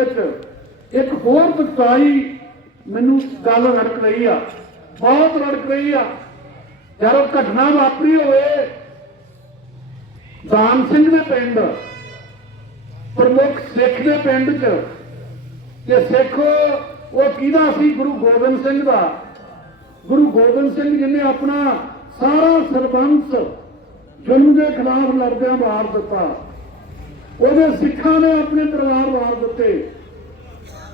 ਵਿੱਚ ਇੱਕ ਹੋਰ ਤਕਾਈ ਮੈਨੂੰ ਗੱਲ ਰੜਕ ਰਹੀ ਆ, ਬਹੁਤ ਰੜਕ ਰਹੀ ਆ। ਜਦੋਂ ਘਟਨਾ ਵਾਪਰੀ ਹੋਵੇ, ਦਾਨ ਸਿੰਘ ਦੇ ਪਿੰਡ, ਪ੍ਰਮੁੱਖ ਸਿੱਖ ਦੇ ਪਿੰਡ 'ਚ ਕਿ ਸਿੱਖ ਉਹ ਕਿਹਦਾ ਸੀ? ਗੁਰੂ ਗੋਬਿੰਦ ਸਿੰਘ ਦਾ। ਗੁਰੂ ਗੋਬਿੰਦ ਸਿੰਘ ਜੀ ਨੇ ਆਪਣਾ ਸਾਰਾ ਸਰਬੰਸ ਜ਼ੁਲਮ ਦੇ ਖਿਲਾਫ ਲੜਦਿਆਂ ਮਾਰ ਦਿੱਤਾ। ਉਹਦੇ ਸਿੱਖਾਂ ਨੇ ਆਪਣੇ ਪਰਿਵਾਰ ਮਾਰ ਦਿੱਤੇ।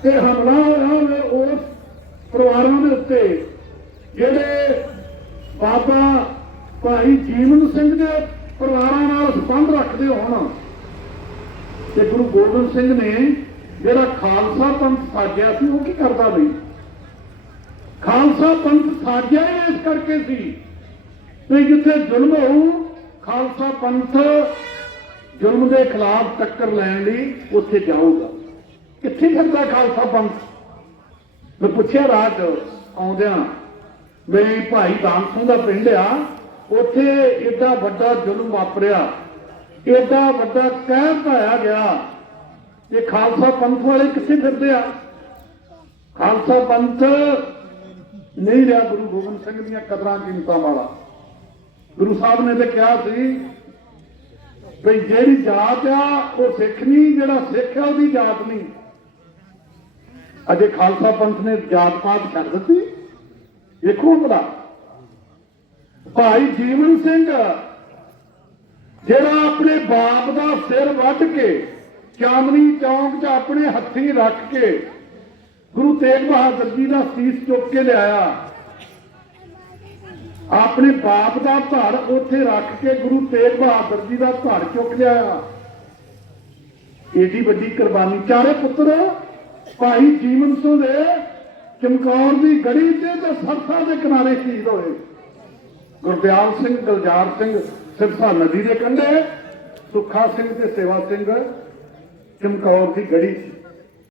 ਤੇ ਹਮਲਾ ਹੋਇਆ ਉਸ ਪਰਿਵਾਰਾਂ ਦੇ ਉੱਤੇ, ਜਿਹੜੇ ਬਾਬਾ ਭਾਈ ਜੀਵਨ ਸਿੰਘ ਦੇ ਪਰਿਵਾਰਾਂ ਨਾਲ ਸੰਬੰਧ ਰੱਖਦੇ ਹੋਣ। ਤੇ ਗੁਰੂ ਗੋਬਿੰਦ ਸਿੰਘ ਨੇ ਜਿਹੜਾ ਖਾਲਸਾ ਪੰਥ ਸਾਜਿਆ ਸੀ, ਉਹ ਕੀ ਕਰਦਾ ਬਈ ਖਾਲਸਾ ਪੰਥ ਸਾਜਿਆ ਹੀ ਇਸ ਕਰਕੇ ਸੀ। ਤੇ ਜਿੱਥੇ ਜ਼ੁਲਮ ਹੋਊ, ਖਾਲਸਾ ਪੰਥ ਜ਼ੁਲਮ ਦੇ ਖਿਲਾਫ ਟੱਕਰ ਲੈਣ ਲਈ ਉੱਥੇ ਜਾਊਗਾ। ਕਿੱਥੇ ਫਿਰਦਾ ਖਾਲਸਾ ਪੰਥ? ਮੈਂ ਪੁੱਛਿਆ ਰਾਤ ਆਉਂਦਿਆਂ, ਮੇਰੀ ਭਾਈ ਦਾਨ ਦਾ ਪਿੰਡ ਆ, ਉੱਥੇ ਏਡਾ ਵੱਡਾ ਜ਼ੁਲਮ ਵਾਪਰਿਆ। ਏਡਾ ਵੱਡਾ ਕਹਿਰ ਪਾਇਆ ਗਿਆ ਇਹ ਖਾਲਸਾ ਪੰਥ ਵਾਲੇ ਕਿੱਥੇ ਫਿਰਦੇ ਆ? ਖਾਲਸਾ ਪੰਥ ਨਹੀਂ ਰਿਹਾ ਗੁਰੂ ਗੋਬਿੰਦ ਸਿੰਘ ਦੀਆਂ ਕਦਰਾਂ ਕੀਮਤਾਂ ਵਾਲਾ। ਗੁਰੂ ਸਾਹਿਬ ਨੇ ਤੇ ਕਿਹਾ ਸੀ ਵੀ ਜਿਹੜੀ ਜਾਤ ਆ, ਉਹ ਸਿੱਖ ਨਹੀਂ, ਜਿਹੜਾ ਸਿੱਖ ਆ, ਉਹਦੀ ਜਾਤ ਨਹੀਂ। ਅਜੇ ਖਾਲਸਾ ਪੰਥ ਨੇ ਜਾਤ ਪਾਤ ਛੱਡ ਦਿੱਤੀ। ਦੇਖੋ ਭਲਾ। ਭਾਈ ਜੀਵਨ ਸਿੰਘ, ਜਿਹੜਾ ਆਪਣੇ ਬਾਪ ਦਾ ਸਿਰ ਵੱਢ ਕੇ, ਚਾਂਦਨੀ ਚੌਂਕ 'ਚ ਆਪਣੇ ਹੱਥੀਂ ਰੱਖ ਕੇ ਗੁਰੂ ਤੇਗ ਬਹਾਦਰ ਜੀ ਦਾ ਸੀਸ ਚੁੱਕ ਕੇ ਲਿਆਇਆ ਆਪਣੇ ਬਾਪ ਦਾ ਧੜ ਉੱਥੇ ਰੱਖ ਕੇ ਗੁਰੂ ਤੇਗ ਬਹਾਦਰ ਜੀ ਦਾ ਧੜ ਚੁੱਕ ਲਿਆ ਏਡੀ ਵੱਡੀ ਕੁਰਬਾਨੀ। ਚਾਰੇ ਪੁੱਤਰ, ਭਾਈ ਜੀਵਨ ਸਿੰਘ ਦੇ ਚਮਕੌਰ ਦੀ ਗੜੀ ਤੇ ਤੇ ਸਰਸਾ ਦੇ ਕਿਨਾਰੇ ਸ਼ਹੀਦ ਹੋਏ। ਗੁਰਦਿਆਲ ਸਿੰਘ ਗਲਜਾਰ ਸਿੰਘ, ਸਿਰਸਾ ਨਦੀ ਦੇ ਕੰਢੇ, ਸੁੱਖਾ ਸਿੰਘ ਤੇ ਸੇਵਾ ਸਿੰਘ ਚਮਕੌਰ ਦੀ ਗੜੀ 'ਚ